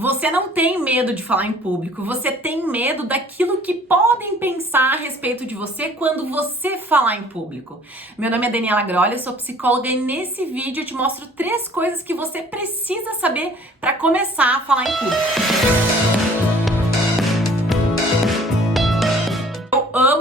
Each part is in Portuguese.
Você não tem medo de falar em público, você tem medo daquilo que podem pensar a respeito de você quando você falar em público. Meu nome é Daniela Grolha, eu sou psicóloga e nesse vídeo eu te mostro 3 coisas que você precisa saber para começar a falar em público.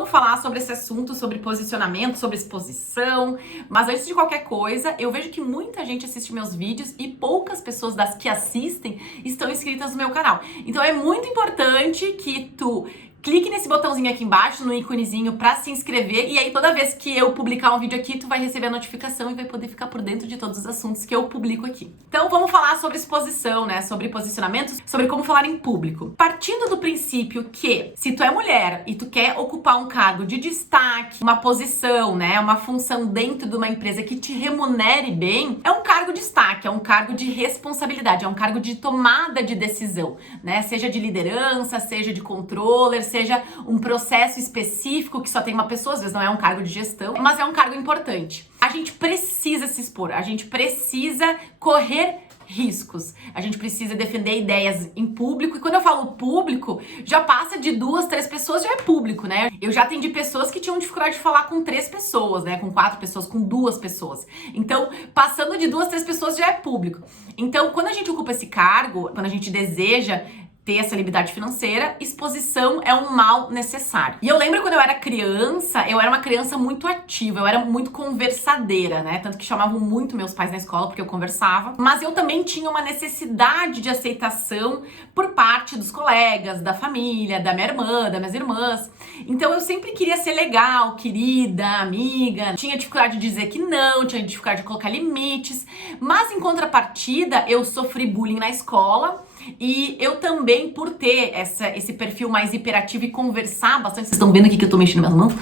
Falar sobre esse assunto, sobre posicionamento, sobre exposição, mas antes de qualquer coisa, eu vejo que muita gente assiste meus vídeos e poucas pessoas das que assistem estão inscritas no meu canal. Então é muito importante que tu clique nesse botãozinho aqui embaixo, no íconezinho, pra se inscrever, e aí toda vez que eu publicar um vídeo aqui, tu vai receber a notificação e vai poder ficar por dentro de todos os assuntos que eu publico aqui. Então vamos falar sobre exposição, né? Sobre posicionamentos, sobre como falar em público. Partindo do princípio que, se tu é mulher e tu quer ocupar um cargo de destaque, uma posição, né? Uma função dentro de uma empresa que te remunere bem, é um cargo de destaque, é um cargo de responsabilidade, é um cargo de tomada de decisão, né? Seja de liderança, seja de controller, seja um processo específico que só tem uma pessoa, às vezes não é um cargo de gestão, mas é um cargo importante. A gente precisa se expor, a gente precisa correr riscos, a gente precisa defender ideias em público, e quando eu falo público, já passa de 2, 3 pessoas, já é público, né? Eu já atendi pessoas que tinham dificuldade de falar com 3 pessoas, né? Com 4 pessoas, com 2 pessoas. Então, passando de 2, 3 pessoas já é público. Então, quando a gente ocupa esse cargo, quando a gente deseja ter essa liberdade financeira, exposição é um mal necessário. E eu lembro quando eu era criança, eu era uma criança muito ativa, eu era muito conversadeira, né? Tanto que chamavam muito meus pais na escola porque eu conversava. Mas eu também tinha uma necessidade de aceitação por parte dos colegas, da família, da minha irmã, das minhas irmãs. Então eu sempre queria ser legal, querida, amiga. Tinha dificuldade de dizer que não, tinha dificuldade de colocar limites. Mas em contrapartida, eu sofri bullying na escola. E eu também, por ter esse perfil mais hiperativo e conversar bastante, vocês estão vendo aqui que eu tô mexendo minhas mãos,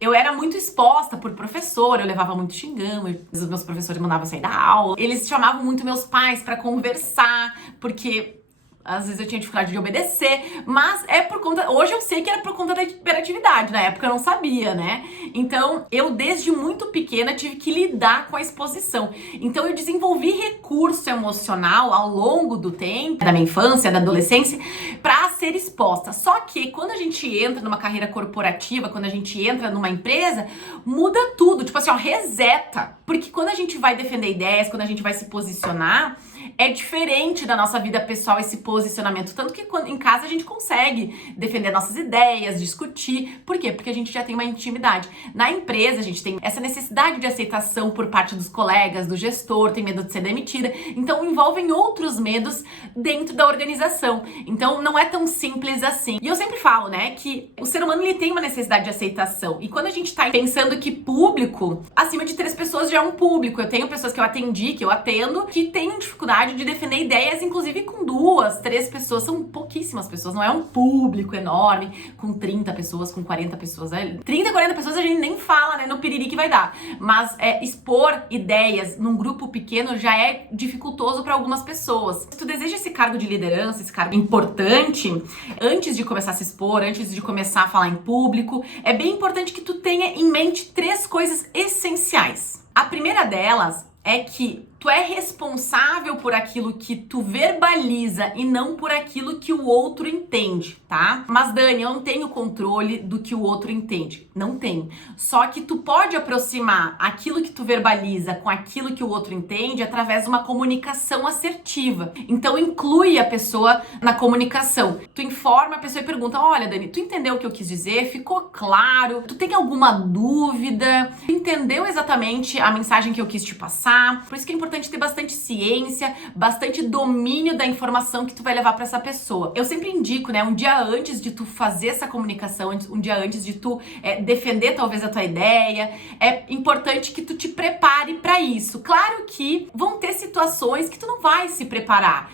eu era muito exposta por professor, eu levava muito xingão, os meus professores mandavam sair da aula, eles chamavam muito meus pais pra conversar, porque às vezes eu tinha dificuldade de obedecer, mas é por conta... Hoje eu sei que era por conta da hiperatividade, na época eu não sabia, né? Então, eu desde muito pequena tive que lidar com a exposição. Então, eu desenvolvi recurso emocional ao longo do tempo, da minha infância, da adolescência, pra ser exposta. Só que quando a gente entra numa carreira corporativa, quando a gente entra numa empresa, muda tudo, tipo assim, ó, reseta. Porque quando a gente vai defender ideias, quando a gente vai se posicionar, é diferente da nossa vida pessoal esse posicionamento. Tanto que em casa a gente consegue defender nossas ideias, discutir. Por quê? Porque a gente já tem uma intimidade. Na empresa a gente tem essa necessidade de aceitação por parte dos colegas, do gestor, tem medo de ser demitida. Então envolvem outros medos dentro da organização. Então não é tão simples assim. E eu sempre falo, né, que o ser humano ele tem uma necessidade de aceitação. E quando a gente tá pensando que público, acima de 3 pessoas já é um público. Eu tenho pessoas que eu atendi, que eu atendo, que têm dificuldade de defender ideias, inclusive com 2, 3 pessoas, são pouquíssimas pessoas, não é um público enorme, com 30 pessoas, com 40 pessoas, 30, 40 pessoas a gente nem fala, né, no piriri que vai dar, mas expor ideias num grupo pequeno já é dificultoso para algumas pessoas. Se tu deseja esse cargo de liderança, esse cargo importante, antes de começar a se expor, antes de começar a falar em público, é bem importante que tu tenha em mente 3 coisas essenciais. A primeira delas é que tu é responsável por aquilo que tu verbaliza e não por aquilo que o outro entende, tá? Mas Dani, eu não tenho controle do que o outro entende. Não tem. Só que tu pode aproximar aquilo que tu verbaliza com aquilo que o outro entende através de uma comunicação assertiva. Então inclui a pessoa na comunicação. Tu informa a pessoa e pergunta: olha, Dani, tu entendeu o que eu quis dizer? Ficou claro? Tu tem alguma dúvida? Tu entendeu exatamente a mensagem que eu quis te passar? Por isso que é importante ter bastante ciência, bastante domínio da informação que tu vai levar para essa pessoa. Eu sempre indico, né, um dia antes de tu fazer essa comunicação, um dia antes de tu defender talvez a tua ideia, é importante que tu te prepare para isso. Claro que vão ter situações que tu não vai se preparar.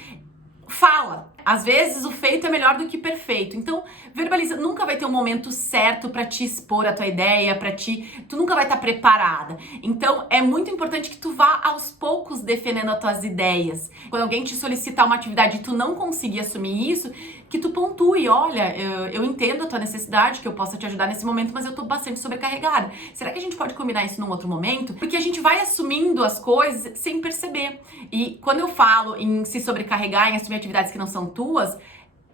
Fala. Às vezes o feito é melhor do que perfeito. Então, verbaliza. Nunca vai ter um momento certo pra te expor a tua ideia, tu nunca vai estar preparada. Então, é muito importante que tu vá aos poucos defendendo as tuas ideias. Quando alguém te solicitar uma atividade e tu não conseguir assumir isso, que tu pontue: olha, eu entendo a tua necessidade, que eu possa te ajudar nesse momento, mas eu tô bastante sobrecarregada. Será que a gente pode combinar isso num outro momento? Porque a gente vai assumindo as coisas sem perceber. E quando eu falo em se sobrecarregar, em assumir atividades que não são pontuas,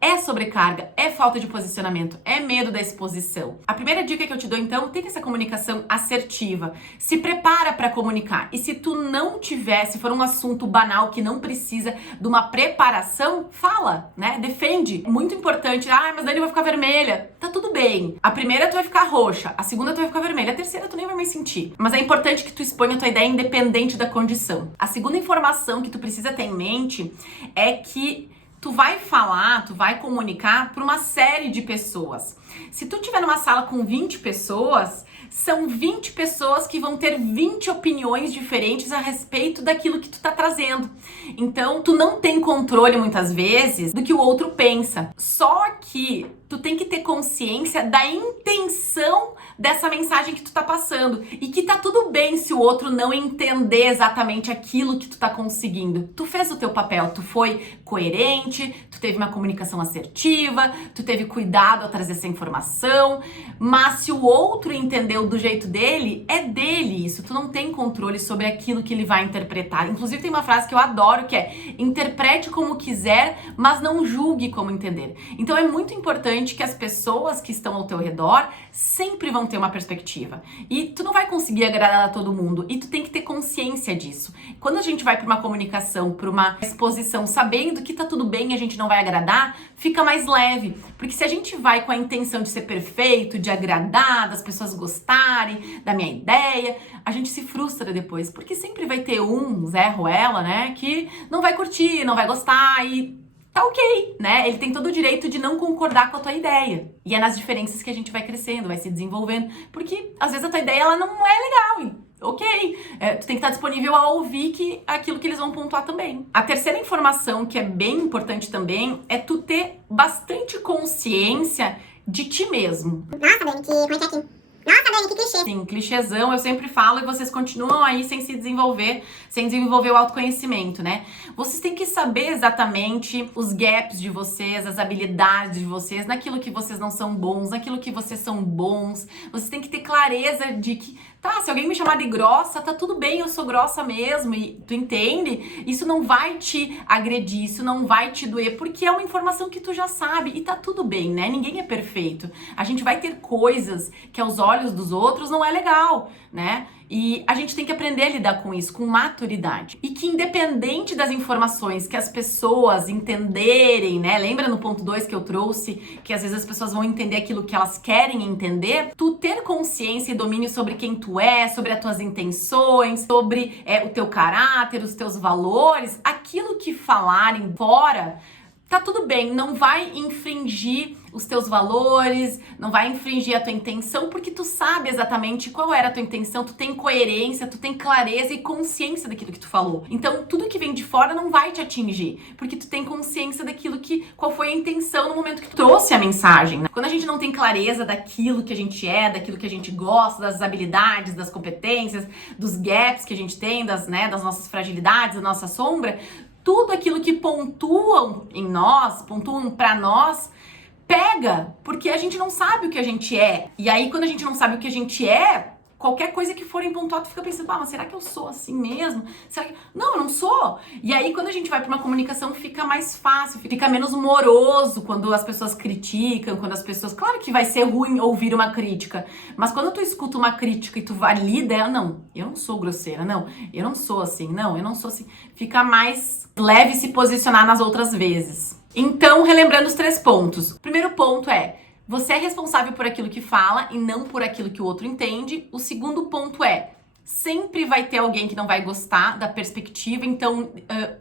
é sobrecarga, é falta de posicionamento, é medo da exposição. A primeira dica que eu te dou, então, tem essa comunicação assertiva. Se prepara para comunicar. E se tu não tiver, se for um assunto banal que não precisa de uma preparação, fala, né? Defende. Muito importante. Mas daí eu vou ficar vermelha. Tá tudo bem. A primeira tu vai ficar roxa, a segunda tu vai ficar vermelha, a terceira tu nem vai mais sentir. Mas é importante que tu exponha a tua ideia independente da condição. A segunda informação que tu precisa ter em mente é que tu vai falar, tu vai comunicar para uma série de pessoas. Se tu estiver numa sala com 20 pessoas, são 20 pessoas que vão ter 20 opiniões diferentes a respeito daquilo que tu tá trazendo. Então, tu não tem controle muitas vezes do que o outro pensa. Só que tu tem que ter consciência da intenção dessa mensagem que tu tá passando e que tá tudo bem se o outro não entender exatamente aquilo que tu tá conseguindo. Tu fez o teu papel, tu foi coerente, tu teve uma comunicação assertiva, tu teve cuidado ao trazer essa informação, mas se o outro entendeu do jeito dele, é dele isso. Tu não tem controle sobre aquilo que ele vai interpretar. Inclusive tem uma frase que eu adoro que é: interprete como quiser, mas não julgue como entender. Então é muito importante que as pessoas que estão ao teu redor sempre vão ter uma perspectiva. E tu não vai conseguir agradar a todo mundo e tu tem que ter consciência disso. Quando a gente vai para uma comunicação, para uma exposição, sabendo que tá tudo bem e a gente não vai agradar, fica mais leve. Porque se a gente vai com a intenção de ser perfeito, de agradar, das pessoas gostarem da minha ideia, a gente se frustra depois. Porque sempre vai ter um Zé Ruela, né, que não vai curtir, não vai gostar e tá ok, né? Ele tem todo o direito de não concordar com a tua ideia. E é nas diferenças que a gente vai crescendo, vai se desenvolvendo. Porque às vezes a tua ideia ela não é legal. Ok, tu tem que estar disponível a ouvir aquilo que eles vão pontuar também. A terceira informação que é bem importante também é tu ter bastante consciência de ti mesmo. Nossa, Dani, como é que é aqui? Nossa, Dani, que clichê. Sim, clichêzão, eu sempre falo e vocês continuam aí sem se desenvolver, sem desenvolver o autoconhecimento, né? Vocês têm que saber exatamente os gaps de vocês, as habilidades de vocês, naquilo que vocês não são bons, naquilo que vocês são bons. Vocês têm que ter clareza de que, se alguém me chamar de grossa, tá tudo bem, eu sou grossa mesmo, e tu entende? Isso não vai te agredir, isso não vai te doer, porque é uma informação que tu já sabe e tá tudo bem, né? Ninguém é perfeito. A gente vai ter coisas que aos olhos dos outros não é legal, né? E a gente tem que aprender a lidar com isso, com maturidade. E que independente das informações que as pessoas entenderem, né? Lembra no ponto 2 que eu trouxe, que às vezes as pessoas vão entender aquilo que elas querem entender? Tu ter consciência e domínio sobre quem tu é, sobre as tuas intenções, sobre o teu caráter, os teus valores, aquilo que falarem fora, tá tudo bem, não vai infringir os teus valores, não vai infringir a tua intenção, porque tu sabe exatamente qual era a tua intenção, tu tem coerência, tu tem clareza e consciência daquilo que tu falou. Então, tudo que vem de fora não vai te atingir, porque tu tem consciência daquilo qual foi a intenção no momento que tu trouxe a mensagem, né? Quando a gente não tem clareza daquilo que a gente é, daquilo que a gente gosta, das habilidades, das competências, dos gaps que a gente tem, das nossas fragilidades, da nossa sombra, tudo aquilo que pontuam em nós, pontuam pra nós, pega, porque a gente não sabe o que a gente é. E aí, quando a gente não sabe o que a gente é, qualquer coisa que forem pontuar, tu fica pensando, mas será que eu sou assim mesmo? Será que... Não, eu não sou. E aí, quando a gente vai pra uma comunicação, fica mais fácil, fica menos moroso quando as pessoas criticam, quando as pessoas... Claro que vai ser ruim ouvir uma crítica, mas quando tu escuta uma crítica e tu valida ela, não, eu não sou grosseira, não, eu não sou assim, não, eu não sou assim. Fica mais leve se posicionar nas outras vezes. Então, relembrando os 3 pontos. O primeiro ponto é: você é responsável por aquilo que fala e não por aquilo que o outro entende. O segundo ponto é: sempre vai ter alguém que não vai gostar da perspectiva, então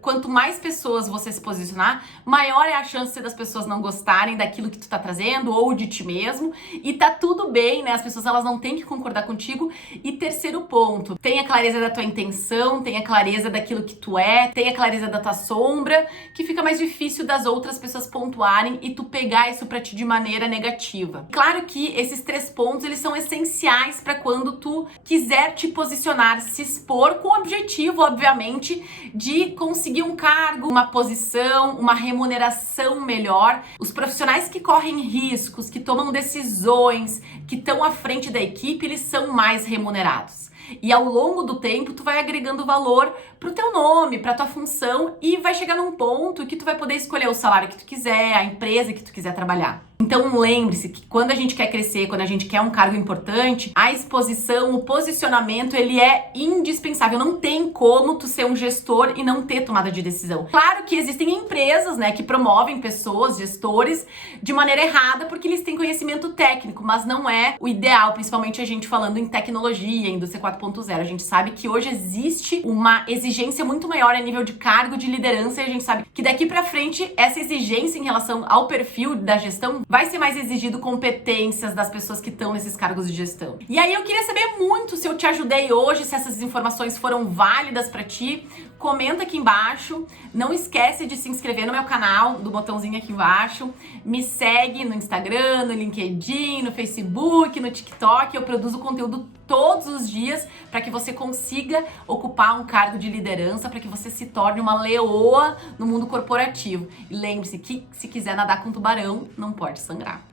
quanto mais pessoas você se posicionar, maior é a chance das pessoas não gostarem daquilo que tu tá trazendo ou de ti mesmo, e tá tudo bem, né? As pessoas elas não têm que concordar contigo. E terceiro ponto, tenha clareza da tua intenção, tenha clareza daquilo que tu é, tenha clareza da tua sombra, que fica mais difícil das outras pessoas pontuarem e tu pegar isso pra ti de maneira negativa. Claro que esses 3 pontos, eles são essenciais pra quando tu quiser te posicionar, se expor com o objetivo, obviamente, de conseguir um cargo, uma posição, uma remuneração melhor. Os profissionais que correm riscos, que tomam decisões, que estão à frente da equipe, eles são mais remunerados. E ao longo do tempo, tu vai agregando valor pro teu nome, pra tua função e vai chegar num ponto que tu vai poder escolher o salário que tu quiser, a empresa que tu quiser trabalhar. Então lembre-se que quando a gente quer crescer, quando a gente quer um cargo importante, a exposição, o posicionamento, ele é indispensável. Não tem como tu ser um gestor e não ter tomada de decisão. Claro que existem empresas, né, que promovem pessoas, gestores, de maneira errada porque eles têm conhecimento técnico, mas não é o ideal, principalmente a gente falando em tecnologia, indústria 4.0. A gente sabe que hoje existe uma exigência muito maior a nível de cargo, de liderança, e a gente sabe que daqui pra frente essa exigência em relação ao perfil da gestão vai ser mais exigido competências das pessoas que estão nesses cargos de gestão. E aí eu queria saber muito se eu te ajudei hoje, se essas informações foram válidas pra ti. Comenta aqui embaixo. Não esquece de se inscrever no meu canal, do botãozinho aqui embaixo. Me segue no Instagram, no LinkedIn, no Facebook, no TikTok. Eu produzo conteúdo todos os dias para que você consiga ocupar um cargo de liderança, para que você se torne uma leoa no mundo corporativo. E lembre-se que se quiser nadar com tubarão, não pode sangrar.